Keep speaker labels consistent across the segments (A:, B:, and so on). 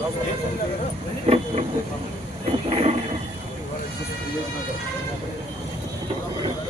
A: Thank you.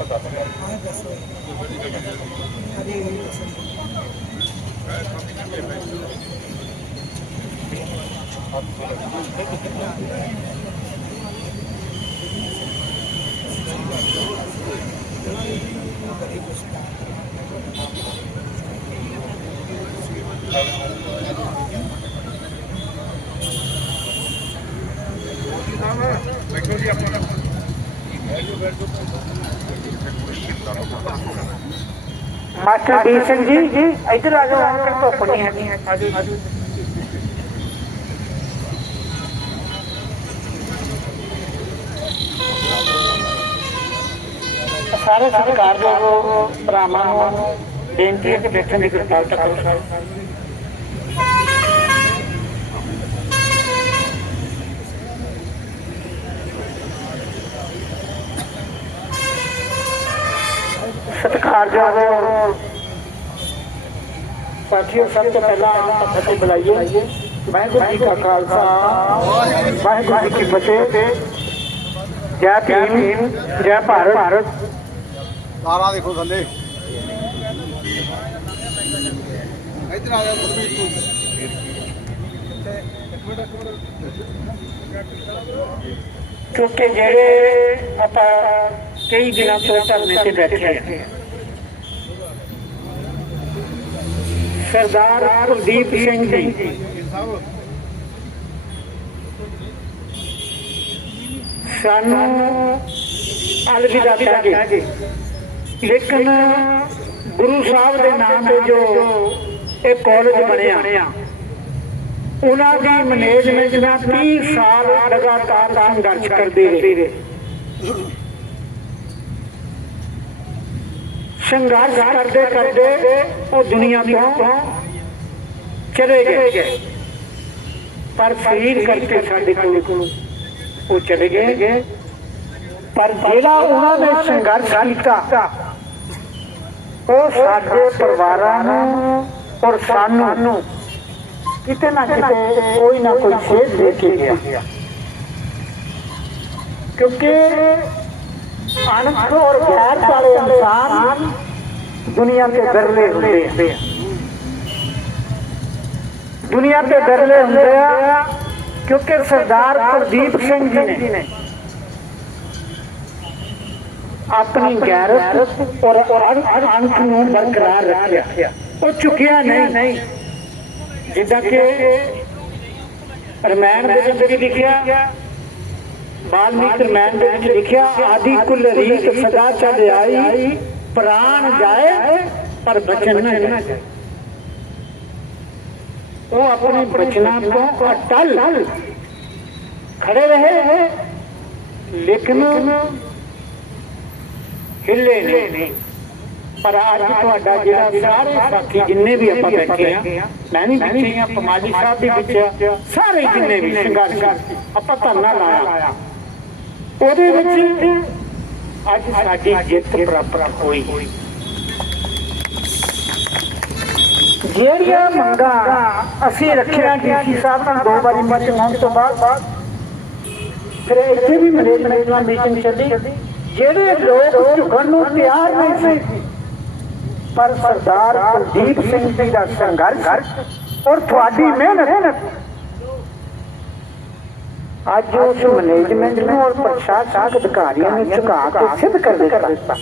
A: ਦੱਸ ਰਹੇ ਬੈਠੋ ਜੀ ਆਪਾਂ
B: ਮਾਸਟਰ ਡੀ ਸਿੰਘ ਜੀ ਜੀ, ਇੱਧਰ ਆ ਜਾਓ, ਅੰਕਲ ਧੁੱਪ ਨਹੀਂ ਹੈਗੀ। ਆਜੋ ਆਜੋ ਸਾਰੇ ਸਤਿਕਾਰਯੋਗ ਭਰਾਵਾਂ ਨੂੰ ਬੇਨਤੀ ਹੈ ਕਿ ਬੈਠਣ ਦੀ ਕਿਰਪਾਲਤਾ ਕਰੋ। ਸਤਿਕਾਰਯੋਗ ਸਾਥੀਓ ਸਭ ਤੋਂ ਪਹਿਲਾਂ ਆਪਾਂ ਫਤਿਹ ਬੁਲਾਈਏ ਵਾਹਿਗੁਰੂ ਜੀ ਕਾ ਖਾਲਸਾ ਵਾਹਿਗੁਰੂ ਜੀ ਕੀ ਫਤਿਹ ਜੈ ਭੀਮ ਜੈ ਭਾਰਤ
C: ਤਾਰਾ ਦੇਖੋ ਥੱਲੇ ਇੱਧਰ ਆ ਜਾ ਗੁਰਮੀਤ ਤੂੰ
B: ਕਿਉਂਕਿ ਜਿਹੜੇ ਆਪਾਂ ਕਈ ਦਿਨਾਂ ਤੋਂ ਧਰਨੇ ਤੇ ਬੈਠੇ ਹਾਂ ਸਰਦਾਰ ਕੁਲਦੀਪ ਸਿੰਘ ਜੀ। ਸਾਨੂੰ ਅਲਵਿਦਾ ਕਹਾਂਗੇ ਲੇਕਿਨ ਗੁਰੂ ਸਾਹਿਬ ਦੇ ਨਾਮ ਤੇ ਜੋ ਇਹ ਕਾਲਜ ਬਣਿਆ, ਉਹਨਾਂ ਦੀ ਮੈਨੇਜਮੈਂਟ ਦਾ 30 ਸਾਲ ਲਗਾਤਾਰ ਸੰਘਰਸ਼ ਕਰਦੇ ਰਹੇ। ਸੰਘਰਸ਼ ਕਰਦੇ ਕਰਦੇ ਉਹ ਦੁਨੀਆ ਤੋਂ ਚਲੇ ਗਏ। ਪਰ ਫਰੀਰ ਕਰਕੇ ਸਾਡੇ ਕੋਲ ਉਹ ਚਲੇ ਗਏ। ਪਰ ਜਿਹੜਾ ਉਹਨਾਂ ਨੇ ਸੰਘਰਸ਼ ਕੀਤਾ ਉਹ ਸਾਡੇ ਪਰਿਵਾਰਾਂ ਨੂੰ ਔਰ ਸਾਨੂੰ ਕਿਤੇ ਨਾ ਕਿਤੇ ਕੋਈ ਨਾ ਕੋਈ ਸੇਧ ਦੇ ਕੇ ਗਿਆ। ਕਿਉਂਕਿ ਅਣਖ ਔਰ ਗੈਰ ਵਾਲੇ ਇਨਸਾਨ ਦੁਨੀਆ ਤੇ ਦਰਲੇ ਹੁੰਦੇ ਆ। ਦੁਨੀਆ ਤੇ ਦਰਲੇ ਹੁੰਦੇ ਆ ਕਿਉਂਕਿ ਸਰਦਾਰ ਪ੍ਰਦੀਪ ਸਿੰਘ ਆਪਣੀ ਗੈਰਤ ਔਰ ਅਣਖ ਨੂੰ ਬਰਕਰਾਰ ਰੱਖਿਆ। ਉਹ ਚੁੱਕਿਆ ਨਹੀਂ। ਜਿੱਦਾਂ ਕਿ ਰਮਾਇਣ ਦੇ ਵਿੱਚ ਲਿਖਿਆ ਬਾਲਮੀਕ ਰਮਾਇਣ ਦੇ ਵਿੱਚ ਲਿਖਿਆ ਆਦਿ ਕੁਲ ਰੀਤ ਸਦਾ ਚੱਲ ਆਈ ਪ੍ਰਾਣ ਜਾਏ ਪਰ ਬਚਨ ਨਾ ਜਾਏ ਉਹ ਆਪਣੇ ਬਚਨਾਂ ਤੋਂ ਅਟਲ ਖੜੇ ਰਹੇ ਲੇਕਿਨ ਹਿੱਲੇ ਨਹੀਂ ਪਰ ਅੱਜ ਤੁਹਾਡਾ ਜਿਹੜਾ ਸਾਰੇ ਸਾਥੀ ਜਿੰਨੇ ਵੀ ਆਪਾਂ ਬੈਠੇ ਆ ਮੈਂ ਵੀ ਬੈਠੇ ਆ ਪਮਾਲੀ ਸਾਹਿਬ ਵੀ ਵਿੱਚ ਆ, ਸਾਰੇ ਜਿੰਨੇ ਵੀ ਸੰਘਰਸ਼ ਆਪਾਂ ਧਰਨਾ ਲਾਇਆ ਉਹਦੇ ਵਿੱਚ ਅੱਜ ਸਾਡੀ ਜਿੱਤ ਪ੍ਰਾਪਤ ਹੋਈ। ਜਿਹੜੀਆਂ ਮੰਗਾਂ ਅਸੀਂ ਰੱਖਿਆ ਡੀਸੀ ਸਾਹਿਬ ਨਾਲ ਦੋ ਵਾਰੀ ਮੀਟਿੰਗ ਹੋਣ ਤੋਂ ਬਾਅਦ, ਫਿਰ ਇੱਥੇ ਵੀ ਮੈਨੇਜਮੈਂਟ ਨਾਲ ਮੀਟਿੰਗ ਚੱਲੀ, ਜਿਹੜੇ ਲੋਕ ਝੁਕਣ ਨੂੰ ਤਿਆਰ ਨਹੀਂ ਸੀ। ਪਰ ਸਰਦਾਰ ਕੁਲਦੀਪ ਸਿੰਘ ਜੀ ਦਾ ਸੰਘਰਸ਼ ਔਰ ਤੁਹਾਡੀ ਮਿਹਨਤ ਅੱਜ ਉਸ ਮੈਨੇਜਮੈਂਟ ਨੂੰ ਔਰ ਪ੍ਰਸ਼ਾਸਨਿਕ ਅਧਿਕਾਰੀਆਂ ਨੂੰ ਝੁਕਾ ਕੇ ਸਿੱਧ ਕਰ ਦਿੱਤਾ।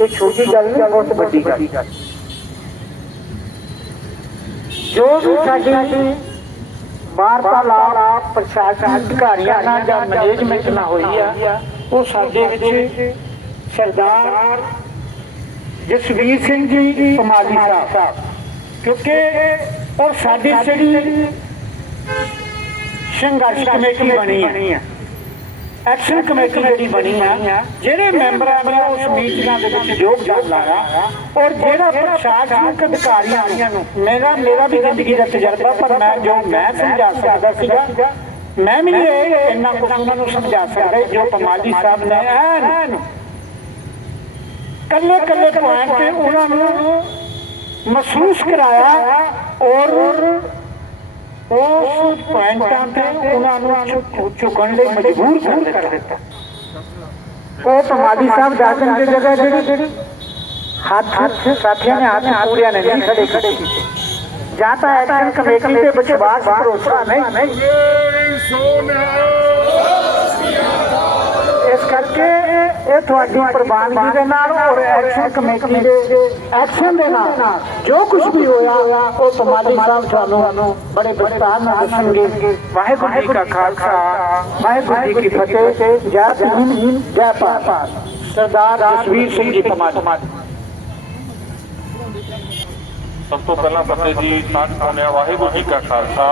B: ਇਹ ਛੋਟੀ ਗੱਲ ਨਹੀਂ ਬਹੁਤ ਵੱਡੀ ਗੱਲ। ਜੋ ਵੀ ਸਾਡੀ ਵਾਰਤਾਲਾਪ ਪ੍ਰਸ਼ਾਸਨ ਅਧਿਕਾਰੀਆਂ ਨਾਲ ਜਾਂ ਮੈਨੇਜਮੈਂਟ ਨਾਲ ਹੋਈ ਆ ਉਹ ਸਾਡੇ ਵਿੱਚ ਸਰਦਾਰ ਜਸਵੀਰ ਸਿੰਘ ਜੀ ਕਮਾਲੀ ਸਾਹਿਬ। ਕਿਉਂਕਿ ਉਹ ਸਾਡੀ ਜਿਹੜੀ ਸੰਘਰਸ਼ ਕਮੇਟੀ ਬਣੀ ਹੈ। ਐਕਸ਼ਨ ਕਮੇਟੀ ਜਿਹੜੀ ਬਣੀ ਆ ਜਿਹੜੇ ਮੈਂਬਰਾਂ ਨੇ ਉਸ ਮੀਟਿੰਗਾਂ ਦੇ ਵਿੱਚ ਯੋਗਦਾਨ ਲਾਇਆ ਔਰ ਜਿਹੜਾ ਪ੍ਰਸ਼ਾਸਨਿਕ ਅਧਿਕਾਰੀਆਂ ਨੂੰ ਮੇਰਾ ਮੇਰਾ ਵੀ ਜ਼ਿੰਦਗੀ ਦਾ ਤਜਰਬਾ ਪਰ ਮੈਂ ਜੋ ਮੈਂ ਸਮਝਾ ਸਕਦਾ ਸੀਗਾ ਮੈਂ ਵੀ ਇਹ ਇੰਨਾ ਕੁਝ ਉਹਨਾਂ ਨੂੰ ਸਮਝਾ ਸਕਦਾ ਜੋ ਪਮਾਲੀ ਸਾਹਿਬ ਨੇ ਐਨ। ਕੱਲੇ ਕੱਲੇ ਪੁਆਇੰਟ ਤੇ ਉਹਨਾਂ ਨੂੰ ਮਹਿਸੂਸ ਕਰਾਇਆ ਔਰ ਉਸ ਪੁਆਇੰਟਾਂ ਤੇ ਉਹਨਾਂ ਨੂੰ ਝੁਕ- ਝੁਕਣ ਲਈ ਮਜਬੂਰ ਕਰ ਦਿੱਤਾ। ਉਹ ਪਮਾਲੀ ਸਾਹਿਬ ਦਾਦਨ ਦੀ ਜਗ੍ਹਾ ਜਿਹੜੀ ਜਿਹੜੀ ਹੱਥ ਸਾਥੀਆਂ ਨੇ ਹੱਥ ਪੂਰਿਆਂ ਨੇ ਨਹੀਂ ਖੜੇ ਖੜੇ ਕੀਤੇ। ਜਾਂ ਤਾਂ ਐਕਸ਼ਨ ਕਮੇਟੀ ਤੇ ਵਿਸ਼ਵਾਸ ਭਰੋਸਾ ਨਹੀਂ। ਇਸ ਇਹ ਤੁਹਾਡੀ ਪ੍ਰਵਾਨਗੀ ਦੇ ਨਾਲ ਔਰ ਐਕਸ਼ਨ ਕਮੇਟੀ ਦੇ ਐਕਸ਼ਨ ਦੇ ਨਾਲ ਜੋ ਕੁਝ ਵੀ ਹੋਇਆ ਉਹ ਪਮਾਲੀ ਸਾਹਿਬ ਤੁਹਾਨੂੰ ਬੜੇ ਵਿਸਤਾਰ ਨਾਲ ਦੱਸਣਗੇ। ਵਾਹਿਗੁਰੂ ਜੀ ਕਾ ਖਾਲਸਾ ਵਾਹਿਗੁਰੂ ਜੀ ਕੀ ਫਤਿਹ ਜੈ ਭੀਮ ਜੈ ਭਾਰਤ। ਸਰਦਾਰ ਜਸਵੀਰ ਸਿੰਘ ਜੀ ਪਮਾਲੀ।
A: ਸਭ ਤੋਂ ਪਹਿਲਾਂ ਫਤਿਹ ਜੀ ਸਾਧ ਸੁਣਿਆ ਵਾਹਿਗੁਰੂ ਜੀ ਕਾ ਖਾਲਸਾ।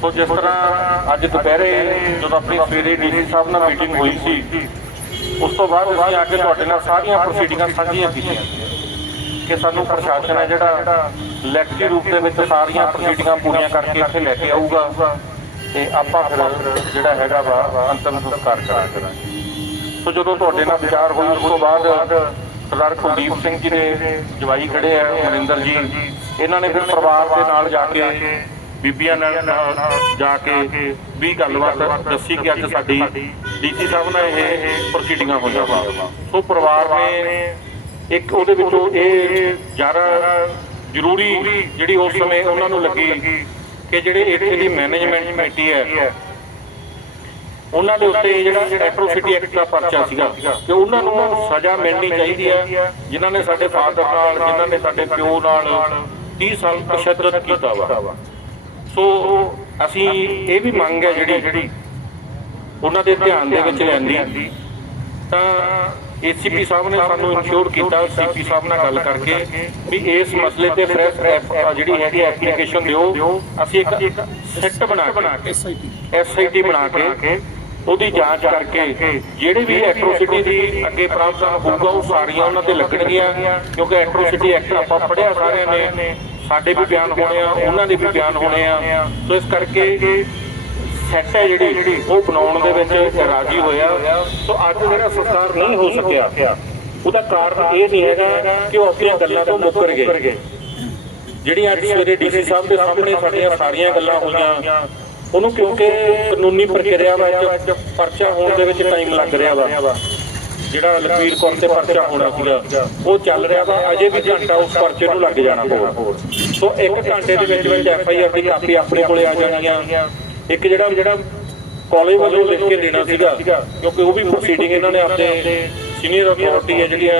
A: ਸੋ ਜਿਸ ਤਰ੍ਹਾਂ ਅੱਜ ਦੁਪਹਿਰੇ ਜਦੋਂ ਆਪਣੀ ਸਵੇਰੇ ਡੀਸੀ ਸਾਹਿਬ ਨਾਲ ਮੀਟਿੰਗ ਹੋਈ ਸੀ, ਉਸ ਤੋਂ ਬਾਅਦ ਅਸੀਂ ਆ ਕੇ ਤੁਹਾਡੇ ਨਾਲ ਸਾਰੀਆਂ ਪ੍ਰੋਸੀਡਿੰਗਾਂ ਸਾਂਝੀਆਂ ਕੀਤੀਆਂ। ਕਿ ਸਾਨੂੰ ਪ੍ਰਸ਼ਾਸਨ ਹੈ ਜਿਹੜਾ ਲੈਕਚਰ ਰੂਪ ਦੇ ਵਿੱਚ ਸਾਰੀਆਂ ਪ੍ਰੋਸੀਡਿੰਗਾਂ ਪੂਰੀਆਂ ਕਰਕੇ ਇੱਥੇ ਲੈ ਕੇ ਆਊਗਾ ਤੇ ਆਪਾਂ ਫਿਰ ਜਿਹੜਾ ਹੈਗਾ ਵਾ ਅੰਤਮ ਸੰਸਕਾਰ ਕਰਾਂਗੇ। ਸੋ ਜਦੋਂ ਤੁਹਾਡੇ ਨਾਲ ਵਿਚਾਰ ਹੋਈ, ਉਸ ਤੋਂ ਬਾਅਦ ਸਰਦਾਰ ਕੁਲਦੀਪ ਸਿੰਘ ਜੀ ਦੇ ਜਵਾਈ ਖੜੇ ਆ ਮਨਿੰਦਰ ਜੀ। ਇਹਨਾਂ ਨੇ ਫਿਰ ਪਰਿਵਾਰ ਦੇ ਨਾਲ ਜਾ ਕੇ ਬੀਬੀਆਂ ਨਾਲ ਜਾ ਕੇ ਵੀ ਗੱਲਬਾਤ ਦੱਸੀ ਕਿ ਅੱਜ ਸਾਡੀ ਡੀਸੀ ਸਾਹਿਬ ਨਾਲ ਇਹ ਪ੍ਰੋਸੀਡਿੰਗਾਂ ਹੋਈਆਂ ਵਾ ਸੋ ਪਰਿਵਾਰ ਨੇ ਇੱਕ ਉਹਦੇ ਵਿੱਚੋਂ ਇਹ ਜ਼ਿਆਦਾ ਜ਼ਰੂਰੀ ਜਿਹੜੀ ਉਸ ਸਮੇਂ ਉਹਨਾਂ ਨੂੰ ਲੱਗੀ ਕਿ ਜਿਹੜੇ ਇੱਥੇ ਦੀ ਮੈਨੇਜਮੈਂਟ ਕਮੇਟੀ ਹੈ, ਉਹਨਾਂ ਦੇ ਉੱਤੇ ਜਿਹੜਾ ਐਟਰੋਸਿਟੀ ਐਕਟ ਦਾ ਪਰਚਾ ਸੀਗਾ ਕਿ ਉਹਨਾਂ ਨੂੰ ਸਜ਼ਾ ਮਿਲਣੀ ਚਾਹੀਦੀ ਹੈ, ਜਿਨ੍ਹਾਂ ਨੇ ਸਾਡੇ ਫਾਦਰ ਨਾਲ, ਜਿਨ੍ਹਾਂ ਨੇ ਸਾਡੇ ਪਿਓ ਨਾਲ 30 ਸਾਲ ਤਸ਼ੱਦਦ ਕੀਤਾ ਵਾ। ਸੋ ਅਸੀਂ ਇਹ ਵੀ ਮੰਗ ਹੈ ਜਿਹੜੀ ਜਿਹੜੀ ਉਹਨਾਂ ਦੇ ਧਿਆਨ ਦੇ ਵਿੱਚ ਲਿਆਂਦੀ। ਤਾਂ ਏਸੀਪੀ ਸਾਹਿਬ ਨੇ ਸਾਨੂੰ ਇਨਸ਼ੋਰ ਕੀਤਾ ਸੀਪੀ ਸਾਹਿਬ ਨਾਲ ਗੱਲ ਕਰਕੇ ਵੀ ਇਸ ਮਸਲੇ ਤੇ ਫਰੈਸ਼ ਜਿਹੜੀ ਹੈਗੀ ਐਪਲੀਕੇਸ਼ਨ ਦਿਓ। ਅਸੀਂ ਇੱਕ ਸੈੱਟ ਬਣਾ ਕੇ ਐਸਆਈਟੀ ਬਣਾ ਕੇ, ਉਹਦੀ ਜਾਂਚ ਕਰਕੇ ਜਿਹੜੇ ਵੀ ਐਟਰੋਸਿਟੀ ਦੀ ਅੱਗੇ ਪ੍ਰਾਵਧਾਨ ਹੋਊਗਾ, ਉਹ ਸਾਰੀਆਂ ਉਹਨਾਂ ਤੇ ਲੱਗਣਗੀਆਂ। ਕਿਉਂਕਿ ਐਟਰੋਸਿਟੀ ਐਕਟ ਆਪਾਂ ਪੜਿਆ ਸਾਰਿਆਂ ਨੇ। ਸਾਡੇ ਵੀ ਬਿਆਨ ਹੋਣੇ ਆ, ਉਹਨਾਂ ਦੇ ਵੀ ਬਿਆਨ ਹੋਣੇ ਆ। ਸੋ ਇਸ ਕਰਕੇ ਸੈੱਟ ਹੈ ਜਿਹੜੀ, ਉਹ ਬਣਾਉਣ ਦੇ ਵਿੱਚ ਰਾਜੀ ਹੋਇਆ। ਸੋ ਅੱਜ ਜਿਹੜਾ ਸੰਸਕਾਰ ਨਹੀਂ ਹੋ ਸਕਿਆ, ਉਹਦਾ ਕਾਰਨ ਇਹ ਨਹੀਂ ਹੈਗਾ ਕਿ ਉਹ ਆਪਣੀਆਂ ਗੱਲਾਂ ਤੋਂ ਮੁੱਕਰ ਗਏ। ਜਿਹੜੀਆਂ ਅੱਜ ਸਵੇਰੇ ਡੀਸੀ ਸਾਹਿਬ ਦੇ ਸਾਹਮਣੇ ਸਾਡੀਆਂ ਸਾਰੀਆਂ ਗੱਲਾਂ ਹੋਈਆਂ, ਉਹਨੂੰ ਕਿਉਂਕਿ ਕਾਨੂੰਨੀ ਪ੍ਰਕਿਰਿਆ ਵਿੱਚ ਪਰਚਾ ਹੋਣ ਦੇ ਵਿੱਚ ਟਾਈਮ ਲੱਗ ਰਿਹਾ ਵਾ। ਜਿਹੜਾ ਲਖਵੀਰ ਕੌਰ ਤੇ ਪਰਚਾ ਹੋਣਾ ਸੀਗਾ, ਉਹ ਚੱਲ ਰਿਹਾ ਵਾ, ਅਜੇ ਵੀ ਘੰਟਾ ਉਸ ਪਰਚੇ ਨੂੰ ਲੱਗ ਜਾਣਾ ਹੋਰ। ਸੋ ਇੱਕ ਘੰਟੇ ਦੇ ਵਿੱਚ ਵਿੱਚ ਐਫ ਆਈ ਆਰ ਦੀ ਕਾਪੀ ਆਪਣੇ ਕੋਲੇ ਆ ਜਾਣੀਆਂ। ਇੱਕ ਜਿਹੜਾ ਜਿਹੜਾ ਕਾਲਜ ਵੱਲੋਂ ਲਿਖ ਕੇ ਦੇਣਾ ਸੀਗਾ, ਕਿਉਂਕਿ ਉਹ ਵੀ ਪ੍ਰੋਸੀਡਿੰਗ ਇਹਨਾਂ ਨੇ ਆਪਣੇ ਸੀਨੀਅਰ ਅਥਾਰਟੀ ਹੈ ਜਿਹੜੀਆਂ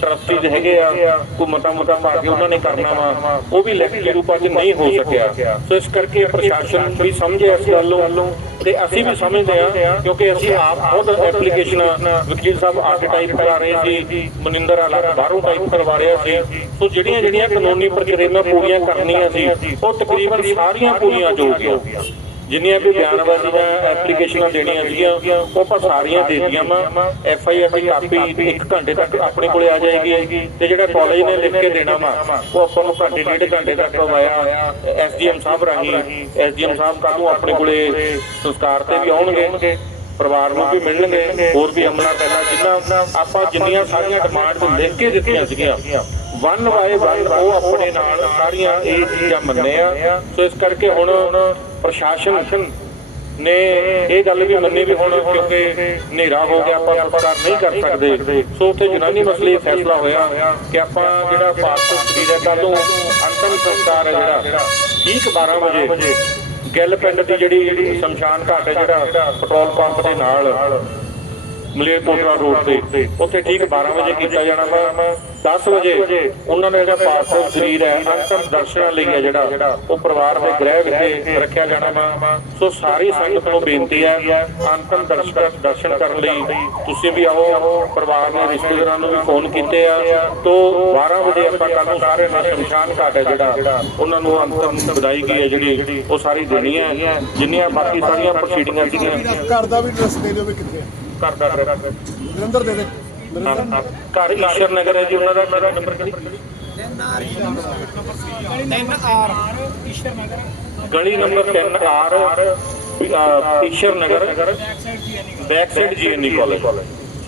A: ਟਰਸਟੀਜ਼ ਹੈਗੇ ਆ ਕੋਈ ਮਤਾ ਮਤਾ ਪਾ ਕੇ ਉਹਨਾਂ ਨੇ ਕਰਨਾ ਵਾ, ਉਹ ਵੀ ਲਿਖਤੀ ਰੂਪਾਂ 'ਚ ਨਹੀਂ ਹੋ ਸਕਿਆ। ਸੋ ਇਸ ਕਰਕੇ ਪ੍ਰਸ਼ਾਸਨ ਵੀ ਸਮਝੇ ਇਸ ਗੱਲ ਨੂੰ ਤੇ ਅਸੀਂ ਵੀ ਸਮਝਦੇ ਆ ਕਿਉਂਕਿ ਅਸੀਂ ਆਪ ਖੁਦ ਐਪਲੀਕੇਸ਼ਨ ਵਕੀਲ ਸਾਹਿਬ ਆ ਕੇ ਟਾਈਪ ਕਰਾ ਰਹੇ ਸੀ, ਮਨਿੰਦਰ ਆਲਾ ਬਾਹਰੋਂ ਟਾਈਪ ਕਰਵਾ ਰਿਹਾ ਸੀ। ਸੋ ਜਿਹੜੀਆਂ ਜਿਹੜੀਆਂ ਕਾਨੂੰਨੀ ਪ੍ਰਕਿਰਿਆਵਾਂ ਪੂਰੀਆਂ ਕਰਨੀਆਂ ਸੀ, ਉਹ ਤਕਰੀਬਨ ਸਾਰੀਆਂ ਪੂਰੀਆਂ ਹੋ ਗਈਆਂ। ਜਿੰਨੀਆਂ ਵੀ ਬਿਆਨਬਾਜ਼ੀਆਂ ਐਪਲੀਕੇਸ਼ਨਾਂ ਦੇਣੀਆਂ ਸੀਗੀਆਂ, ਉਹ ਆਪਾਂ ਸਾਰੀਆਂ ਦੇ ਦਿੱਤੀਆਂ ਵਾ। ਐਫ ਆਈ ਆਰ ਦੀ ਕਾਪੀ 1 ਘੰਟੇ ਤੱਕ ਆਪਣੇ ਕੋਲੇ ਆ ਜਾਏਗੀ ਤੇ ਜਿਹੜਾ ਕਾਲਜ ਨੇ ਲਿਖ ਕੇ ਦੇਣਾ ਵਾ, ਉਹ ਆਪਾਂ ਨੂੰ ਘੰਟੇ, ਡੇਢ ਘੰਟੇ ਤੱਕ ਆਇਆ ਐਸਡੀਐਮ ਸਾਹਿਬ ਰਾਹੀਂ ਐਸਡੀਐਮ ਸਾਹਿਬ ਕੱਲ੍ਹ ਨੂੰ ਆਪਣੇ ਕੋਲੇ ਸੰਸਕਾਰ ਤੇ ਵੀ ਆਉਣਗੇ, ਪਰਿਵਾਰ ਨੂੰ ਵੀ ਮਿਲਣਗੇ, ਹੋਰ ਵੀ ਅਮਲਾ ਪਹਿਲਾਂ ਜਿੰਨਾ ਆਪਾਂ ਜਿੰਨੀਆਂ ਸਾਰੀਆਂ ਡਿਮਾਂਡ ਲਿਖ ਕੇ ਦਿੱਤੀਆਂ ਸੀਗੀਆਂ ਵਨ ਬਾਏ ਵਨ ਉਹ ਆਪਣੇ ਨਾਲ ਸਾਰੀਆਂ ਇਹ ਚੀਜ਼ਾਂ ਮੰਨੇ ਆ। ਸੋ ਇਸ ਕਰਕੇ ਹੁਣ ਪ੍ਰਸ਼ਾਸਨ ਨੇ ਇਹ ਗੱਲ ਵੀ ਮੰਨੀ ਵੀ ਹੁਣ ਕਿਉਂਕਿ ਹਨੇਰਾ ਹੋ ਗਿਆ ਆਪਾਂ ਸੰਸਕਾਰ ਨਹੀਂ ਕਰ ਸਕਦੇ। ਸੋ ਉੱਥੇ ਜਨਾਨੀ ਮਸਲੇ ਫੈਸਲਾ ਹੋਇਆ ਕਿ ਆਪਾਂ ਜਿਹੜਾ ਭਾਰਤ ਸਰੀਰ ਹੈ ਕੱਲ ਨੂੰ ਅੰਤਮ ਸੰਸਕਾਰ ਹੈ ਜਿਹੜਾ ਠੀਕ 12 ਵਜੇ। ਗਿੱਲ ਪਿੰਡ ਦੀ ਜਿਹੜੀ ਸ਼ਮਸ਼ਾਨ ਘਾਟ ਹੈ ਜਿਹੜਾ ਪੈਟਰੋਲ ਪੰਪ ਦੇ ਨਾਲ ਮਲੇਰਕੋਟਲਾ ਰੋਡ ਤੇ। ਉੱਥੇ ਠੀਕ 12 ਵਜੇ ਕੀਤਾ ਜਾਣਾ ਵਾ। 10 ਵਜੇ ਉਹਨਾਂ ਦਾ ਜਿਹੜਾ ਪਾਰਥਿਵ ਸਰੀਰ ਹੈ ਅੰਤਮ ਦਰਸ਼ਨਾਂ ਲਈ ਹੈ ਜਿਹੜਾ, ਉਹ ਪਰਿਵਾਰ ਦੇ ਗ੍ਰਹਿ ਵਿਖੇ ਰੱਖਿਆ ਜਾਣਾ ਵਾ। ਸੋ ਸਾਰੀ ਸੰਗਤ ਨੂੰ ਬੇਨਤੀ ਹੈ ਅੰਤਮ ਦਰਸ਼ਨ ਦਰਸ਼ਨ ਕਰਨ ਲਈ ਤੁਸੀਂ ਵੀ ਆਓ। ਪਰਿਵਾਰ ਦੇ ਰਿਸ਼ਤੇਦਾਰਾਂ ਨੂੰ ਵੀ ਫੋਨ ਕੀਤੇ ਆ। ਤੋਂ 12 ਵਜੇ ਆਪਾਂ ਕੱਲ ਨੂੰ ਸਾਰੇ ਨਾਲ ਸ਼ਮਸ਼ਾਨ ਘਾਟ ਹੈ ਜਿਹੜਾ, ਉਹਨਾਂ ਨੂੰ ਅੰਤਮ ਵਿਦਾਈ ਕੀ ਹੈ ਜਿਹੜੀ, ਉਹ ਸਾਰੀ ਦੇਣੀ ਹੈ। ਜਿੰਨੀਆਂ ਬਾਕੀ ਸਾਰੀਆਂ ਪ੍ਰੋਸੀਡਿੰਗਾਂ ਸੀਗੀਆਂ।
C: ਘਰ ਦਾ ਵੀ ਐਡਰੈਸ ਦੇ ਦਿਓ ਵੀ ਕਿੱਥੇ ਹੈ
A: ਕਰਦਾ ਕਰਦਾ
C: ਜਲੰਧਰ ਦੇ ਦੇ।
A: ਘਰ ਈਸ਼ਰ ਨਗਰ ਹੈ ਜੀ ਉਹਨਾਂ ਦਾ ਮੇਰਾ ਨੰਬਰ ਕਿਹੜੀ ਗਲੀ number 3 R Ishar Nagar back side G N E college.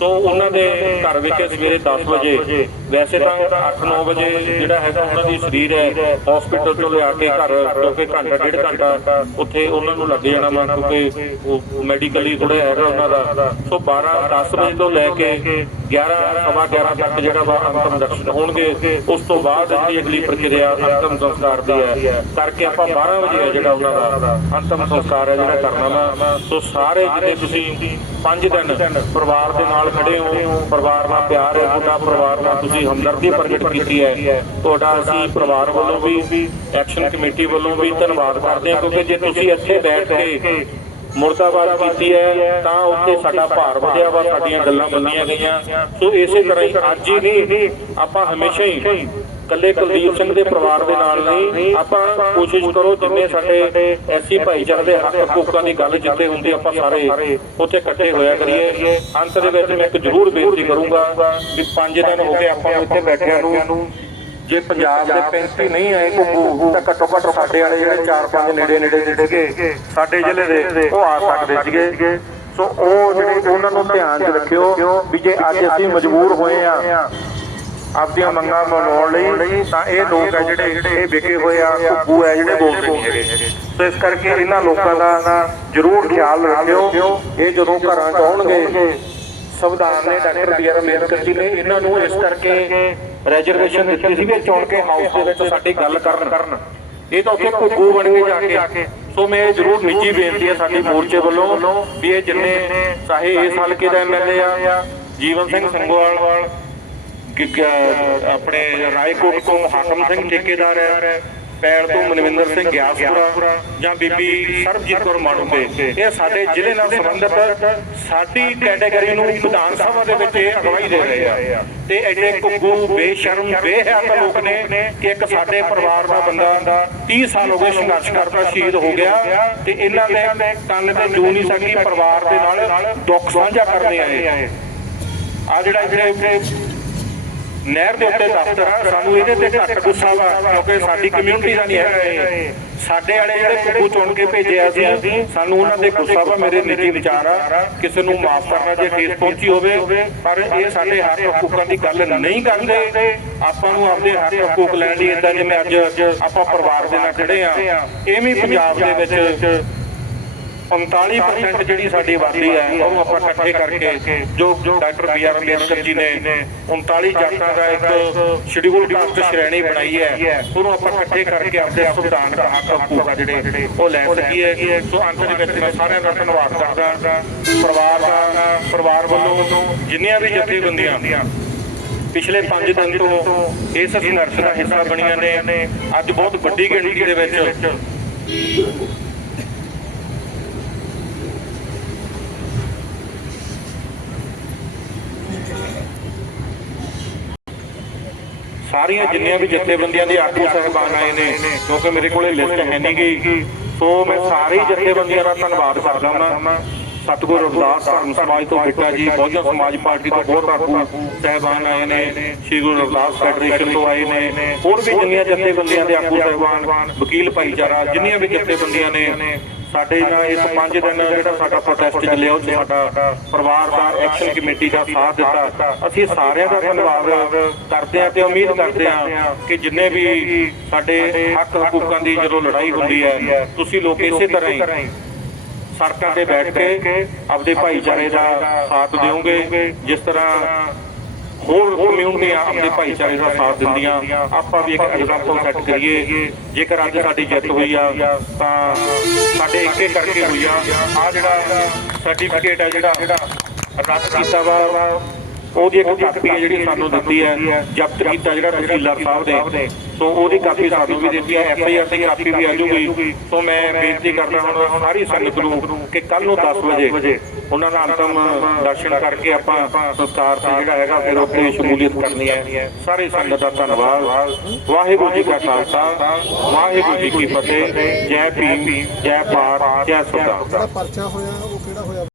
A: So ਉਹਨਾਂ ਦੇ ਘਰ ਵਿੱਚ ਸਵੇਰੇ 10 ਵਜੇ, ਵੈਸੇ ਤਾਂ 8-9 ਵਜੇ ਜਿਹੜਾ ਹੈਗਾ ਉਹਨਾਂ ਦੀ ਸਰੀਰ ਹੈ ਹਸਪੀਟਲ ਤੋਂ ਲਿਆ ਕੇ ਘਰ ਕਿਉਂਕਿ ਘੰਟਾ, ਡੇਢ ਘੰਟਾ ਉੱਥੇ ਉਹਨਾਂ ਨੂੰ ਲੱਗ ਜਾਣਾ ਵਾ, ਕਿਉਂਕਿ ਉਹ ਮੈਡੀਕਲੀ ਥੋੜਾ ਹੈਗਾ ਉਹਨਾਂ ਦਾ। ਸੋ 12 10 ਵਜੇ ਤੋਂ ਲੈ ਕੇ 11 ਸਵਾ 11 ਤੱਕ ਜਿਹੜਾ ਵਾ ਅੰਤਮ ਦਰਸ਼ਨ ਹੋਣਗੇ। ਉਸ ਤੋਂ ਬਾਅਦ ਜਿਹੜੀ ਅਗਲੀ ਪ੍ਰਕਿਰਿਆ ਅੰਤਮ ਸੰਸਕਾਰ ਦੀ ਹੈ। ਕਰਕੇ ਆਪਾਂ 12 ਵਜੇ ਜਿਹੜਾ ਉਹਨਾਂ ਦਾ ਅੰਤਮ ਸੰਸਕਾਰ ਹੈ ਜਿਹੜਾ ਕਰਨਾ ਵਾ। ਸੋ ਸਾਰੇ ਜਿਹੜੇ ਤੁਸੀਂ 5 ਦਿਨ ਪਰਿਵਾਰ ਦੇ ਨਾਲ ਖੜੇ ਹੋ ਪਰਿਵਾਰ ਨਾਲ ਪਿਆਰ ਹੈ ਤੁਹਾਡਾ ਪਰਿਵਾਰ ਨਾਲ ਤੁਸੀਂ ਹਮਦਰਦੀ ਪ੍ਰਗਟ ਕੀਤੀ ਹੈ। ਤੁਹਾਡਾ ਅਸੀਂ ਪਰਿਵਾਰ ਵੱਲੋਂ ਵੀ ਐਕਸ਼ਨ ਕਮੇਟੀ ਵੱਲੋਂ ਵੀ ਧੰਨਵਾਦ ਕਰਦੇ ਹਾਂ ਕਿਉਂਕਿ ਜੇ ਤੁਸੀਂ ਇੱਥੇ ਬੈਠ ਕੇ ਮੁਰਦਾਬਾਦ ਕੀਤੀ ਹੈ, ਤਾਂ ਉੱਥੇ ਸਾਡਾ ਭਾਰ ਵਧਿਆ ਵਾ, ਸਾਡੀਆਂ ਗੱਲਾਂ ਮੰਨੀਆਂ ਗਈਆਂ। ਸੋ ਇਸੇ ਤਰ੍ਹਾਂ ਹੀ ਅੱਜ ਹੀ ਨਹੀਂ, ਆਪਾਂ ਹਮੇਸ਼ਾ ਹੀ ਕੱਲੇ ਕੁਲਦੀਪ ਸਿੰਘ ਦੇ ਪਰਿਵਾਰ ਦੇ ਨਾਲ ਨਹੀਂ, ਆਪਾਂ ਕੋਸ਼ਿਸ਼ ਕਰੋ ਜਿੰਨੇ ਸਾਡੇ ਐਸੀ ਭਾਈਚਾਰੇ ਦੇ ਹੱਕ ਹਕੂਕਾਂ ਦੀ ਗੱਲ ਜਿੱਥੇ ਹੁੰਦੀ, ਆਪਾਂ ਸਾਰੇ ਉੱਥੇ ਇਕੱਠੇ ਹੋਇਆ ਕਰੀਏ। ਅੰਤ ਦੇ ਵਿੱਚ ਮੈਂ ਇੱਕ ਜ਼ਰੂਰ ਬੇਨਤੀ ਕਰੂੰਗਾ ਵੀ 5 ਦਿਨ ਹੋ ਗਏ ਆਪਾਂ ਨੂੰ ਇੱਥੇ ਬੈਠਿਆਂ ਨੂੰ ਜੇ ਪੰਜਾਬ ਦੇ 35 ਨਹੀਂ ਆਏ ਘੁੱਗੂ ਤਾਂ ਘੱਟੋ ਘੱਟ ਸਾਡੇ ਵਾਲੇ ਜਿਹੜੇ 4-5 ਨੇੜੇ ਨੇੜੇ ਜਿਹੜੇ ਸੀਗੇ ਸਾਡੇ ਜ਼ਿਲ੍ਹੇ ਦੇ ਉਹ ਆ ਸਕਦੇ ਸੀਗੇ। ਸੋ ਉਹ ਜਿਹੜੇ ਉਹਨਾਂ ਨੂੰ ਧਿਆਨ 'ਚ ਰੱਖਿਓ ਵੀ ਜੇ ਅੱਜ ਅਸੀਂ ਮਜਬੂਰ ਹੋਏ ਆ ਆਪਦੀਆਂ ਮੰਗਾਂ ਮਨਾਉਣ ਲਈ ਤਾਂ ਇਹ ਲੋਕ ਹੈ ਜਿਹੜੇ ਇਹ ਵਿਕੇ ਹੋਏ ਆ ਘੁੱਗੂ ਹੈ ਜਿਹੜੇ ਬੋਲਦੇ ਨਹੀਂ ਹੈਗੇ ਸੋ ਇਸ ਕਰਕੇ ਇਹਨਾਂ ਲੋਕਾਂ ਦਾ ਜ਼ਰੂਰ ਖਿਆਲ ਰੱਖਿਓ। ਇਹ ਜਦੋਂ ਘਰਾਂ 'ਚ ਆਉਣਗੇ ਸੰਵਿਧਾਨ ਨੇ doctor B R Ambedkar ji ਨੇ ਇਹਨਾਂ ਨੂੰ ਇਸ ਕਰਕੇ ਰੈਜ਼ਰਵੇਸ਼ਨ ਦਿੱਤੀ ਸੀ ਵੀ ਚੁਣ ਕੇ ਹਾਊਸ ਦੇ ਵਿੱਚ ਸਾਡੀ ਗੱਲ ਕਰਨ। ਕਰਨ। ਇਹ ਤਾਂ ਉੱਥੇ ਘੁੱਗੂ ਬਣ ਕੇ ਜਾ ਕੇ ਸੋ ਮੈਂ ਇਹ ਜ਼ਰੂਰ ਨਿੱਜੀ ਬੇਨਤੀ ਹੈ ਸਾਡੀ ਮੋਰਚੇ ਵੱਲੋਂ ਵੀ ਇਹ ਜਿੰਨੇ ਚਾਹੇ ਇਸ ਹਲਕੇ ਦਾ ਐਮਐਲਏ ਆ ਜੀਵਨ ਸਿੰਘ ਸੰਗੋਵਾਲ ਆਪਣੇ ਰਾਏਕੋਟ ਤੋਂ ਹਾਕਮ ਸਿੰਘ ਠੇਕੇਦਾਰ ਹੈ। ਪੈਲ ਤੋਂ ਮਨਵਿੰਦਰ ਸਿੰਘ ਗਿਆਸਪੁਰਾ ਜਾਂ ਬੀਬੀ ਸਰਬਜੀਤ ਕੌਰ ਮਾਣੂਕੇ ਇਹ ਸਾਡੇ ਜ਼ਿਲ੍ਹੇ ਨਾਲ ਸੰਬੰਧਿਤ ਸਾਡੀ ਕੈਟਾਗਰੀ ਨੂੰ ਵਿਧਾਨ ਸਭਾ ਦੇ ਵਿੱਚ ਇਹ ਅਗਵਾਈ ਦੇ ਰਹੇ ਆ। ਤੇ ਐਡੇ ਕੁੱਗੂ ਬੇਸ਼ਰਮ ਬੇਹੱਕ ਲੋਕ ਨੇ ਕਿ ਇੱਕ ਸਾਡੇ ਪਰਿਵਾਰ ਦਾ ਬੰਦਾ 30 ਸਾਲ ਹੋ ਗਏ ਸੰਘਰਸ਼ ਕਰਦਾ ਸ਼ਹੀਦ ਹੋ ਗਿਆ ਤੇ ਇਹਨਾਂ ਦੇ ਕੰਨ ਤੇ ਜੂ ਨਹੀਂ ਸਕੀ ਪਰਿਵਾਰ ਦੇ ਨਾਲ ਦੁੱਖ ਸਾਂਝਾ ਕਰਦੇ ਆਏ ਆ ਜਿਹੜਾ ਇੱਥੇ ਨਹਿਰ ਦੇ ਉੱਤੇ ਦਫ਼ਤਰ। ਆ ਸਾਨੂੰ ਇਹਦੇ ਤੇ ਘੱਟ ਗੁੱਸਾ ਵਾ, ਕਿਉਂਕਿ ਸਾਡੀ ਕਮਿਊਨਿਟੀ ਦਾ ਨਹੀਂ ਹੈਗਾ ਇਹ। ਸਾਡੇ ਵਾਲੇ ਜਿਹੜੇ ਕੁੱਕੂ ਚੁਣ ਕੇ ਭੇਜਿਆ ਸੀ, ਸਾਨੂੰ ਉਹਨਾਂ ਦੇ ਗੁੱਸਾ ਵਾ, ਮੇਰੇ ਨਿੱਜੀ ਵਿਚਾਰ ਆ। ਕਿਸੇ ਨੂੰ ਮਾਫ ਕਰਨਾ ਜੇ ਠੇਸ ਪਹੁੰਚੀ ਹੋਵੇ, ਪਰ ਇਹ ਸਾਡੇ ਹੱਕ ਹਕੂਕਾਂ ਦੀ ਗੱਲ ਨਹੀਂ ਕਰਦੇ। ਆਪਾਂ ਨੂੰ ਆਪਣੇ ਹੱਕ ਹਕੂਕ ਲੈਣ ਲਈ ਇਦਾਂ ਜਿਵੇਂ ਅੱਜ ਆਪਾਂ ਪਰਿਵਾਰ ਦੇ ਨਾਲ ਖੜੇ ਆ। ਐਵੇਂ ਪੰਜਾਬ ਦੇ ਵਿੱਚ 39% ਜਿਹੜੀ ਸਾਡੀ ਆਬਾਦੀ ਹੈ, ਉਹਨੂੰ ਆਪਾਂ ਇਕੱਠੇ ਕਰਕੇ ਜੋ doctor B R Ambedkar ji ਨੇ 39 ਜਾਤਾਂ ਦਾ ਇੱਕ ਸ਼ਡਿਊਲ ਕਾਸਟ ਸ਼੍ਰੇਣੀ ਬਣਾਈ ਹੈ, ਉਹਨੂੰ ਆਪਾਂ ਇਕੱਠੇ ਕਰਕੇ ਆਪਣੇ ਸੰਵਿਧਾਨ ਦਾ ਹੱਕ ਹਕੂਕ ਜਿਹੜੇ ਉਹ ਲੈ ਸਕੀਏ। ਸੋ ਅੰਤ ਦੇ ਵਿੱਚ ਮੈਂ ਸਾਰਿਆਂ ਦਾ ਧੰਨਵਾਦ ਕਰਦਾ, ਪਰਿਵਾਰ ਦਾ, ਪਰਿਵਾਰ ਵੱਲੋਂ ਜਿੰਨੀਆਂ ਵੀ ਜਥੇਬੰਦੀਆਂ ਪਿਛਲੇ 5 ਦਿਨ ਤੋਂ ਇਸ ਸੰਘਰਸ਼ ਦਾ ਹਿੱਸਾ ਬਣੀਆਂ ਨੇ, ਅੱਜ ਬਹੁਤ ਵੱਡੀ ਗਿਣਤੀ ਦੇ ਵਿੱਚ ਸਾਰੀਆਂ ਜਿੰਨੀਆਂ ਵੀ ਜਥੇਬੰਦੀਆਂ ਦੇ ਆਗੂ ਸਹਿਬਾਨ ਆਏ ਨੇ ਕਿਉਂਕਿ ਮੇਰੇ ਕੋਲੇ ਲਿਸਟ ਹੈ ਨਹੀਂ ਗਈ ਸੋ ਮੈਂ ਸਾਰੇ ਜਥੇਬੰਦੀਆਂ ਦਾ ਧੰਨਵਾਦ ਕਰਦਾ ਹਾਂ ਸਤਿਗੁਰੂ ਰਵਿਦਾਸ ਧਰਮ ਸਮਾਜ ਤੋਂ ਬਿੱਟਾ ਜੀ, ਬਹੁਜਨ ਸਮਾਜ ਪਾਰਟੀ ਤੋਂ ਬਹੁਤ ਆਗੂ ਸਹਿਬਾਨ ਆਏ ਨੇ, ਸ਼੍ਰੀ ਗੁਰੂ ਰਵਿਦਾਸ ਫੈਡਰੇਸ਼ਨ ਤੋਂ ਆਏ ਨੇ, ਹੋਰ ਵੀ ਜਿੰਨੀਆਂ ਜਥੇਬੰਦੀਆਂ ਦੇ ਆਗੂ ਸਹਿਬਾਨ, ਵਕੀਲ ਭਾਈਚਾਰਾ, ਜਿੰਨੀਆਂ ਵੀ ਜਥੇਬੰਦੀਆਂ ਨੇ ਸਾਡੇ ਨਾਲ ਇਸ 5 ਦਿਨ ਜਿਹੜਾ ਸਾਡਾ ਪ੍ਰੋਟੈਸਟ ਚੱਲਿਆ ਉਹ ਸਾਡਾ ਪਰਿਵਾਰ ਦਾ ਐਕਸ਼ਨ ਕਮੇਟੀ ਦਾ ਸਾਥ ਦਿੱਤਾ। ਅਸੀਂ ਸਾਰਿਆਂ ਦਾ ਧੰਨਵਾਦ ਕਰਦੇ ਹਾਂ ਤੇ ਉਮੀਦ ਕਰਦੇ ਹਾਂ ਕਿ ਜਿੰਨੇ ਵੀ ਸਾਡੇ ਹੱਕ ਹਕੂਕਾਂ ਦੀ ਜਦੋਂ ਲੜਾਈ ਹੁੰਦੀ ਹੈ ਤੁਸੀਂ ਲੋਕ ਇਸੇ ਤਰ੍ਹਾਂ ਹੀ ਸੜਕਾਂ ਤੇ ਬੈਠ ਕੇ ਆਪਦੇ ਭਾਈਚਾਰੇ ਦਾ ਸਾਥ ਦਿਓਗੇ। ਜਿਸ ਤਰ੍ਹਾਂ ਹੋਰ ਕਮਿਊਨਿਟੀਆਂ ਆਪਣੇ ਭਾਈਚਾਰੇ ਦਾ ਸਾਥ ਦਿੰਦੀਆਂ। ਆਪਾਂ ਵੀ ਇੱਕ ਐਗਜ਼ਾਮਪਲ ਸੈੱਟ ਕਰੀਏ। ਜੇਕਰ ਅੱਜ ਸਾਡੀ ਜਿੱਤ ਹੋਈ ਆ, ਤਾਂ ਸਾਡੇ ਇੱਕੇ ਕਰਕੇ ਹੋਈ ਆ। ਆ ਜਿਹੜਾ ਸਰਟੀਫਿਕੇਟ ਆ, ਜਿਹੜਾ ਰੱਦ ਕੀਤਾ ਵਾ, ਉਹਦੀ ਇੱਕ ਕਾਪੀ ਹੈ ਜਿਹੜੀ ਸਾਨੂੰ ਦਿੱਤੀ ਹੈ ਜ਼ਬਤ ਕੀਤਾ, ਜਿਹੜਾ ਤਹਿਸੀਲਦਾਰ ਸਾਹਿਬ ਦੇ। ਸੋ ਉਹਦੀ ਕਾਪੀ ਸਾਨੂੰ ਵੀ ਦਿੱਤੀ ਹੈ ਐਫ ਆਈ ਆਰ ਦੀ ਕਾਪੀ ਵੀ ਆ ਜੂਗੀ। ਸੋ ਮੈਂ ਬੇਨਤੀ ਕਰਦਾ ਹੁਣ ਸਾਰੀ ਸੰਗਤ ਨੂੰ ਕਿ ਕੱਲ ਨੂੰ 10 ਵਜੇ ਉਹਨਾਂ ਦਾ ਅੰਤਮ ਦਰਸ਼ਨ ਕਰਕੇ ਆਪਾਂ ਸੰਸਕਾਰ ਤੇ ਜਿਹੜਾ ਹੈਗਾ ਫਿਰ ਉੱਥੇ ਸ਼ਮੂਲੀਅਤ ਕਰਨੀ ਹੈ। ਸਾਰੇ ਸੰਗਤ ਦਾ ਧੰਨਵਾਦ। ਵਾਹਿਗੁਰੂ ਜੀ ਕਾ ਖਾਲਸਾ। ਵਾਹਿਗੁਰੂ ਜੀ ਕੀ ਫਤਿਹ। ਜੈ ਭੀਮ, ਜੈ ਭਾਰਤ, ਜੈ ਸਰਦਾਰ।
C: ਜਿਹੜਾ ਪਰਚਾ ਹੋਇਆ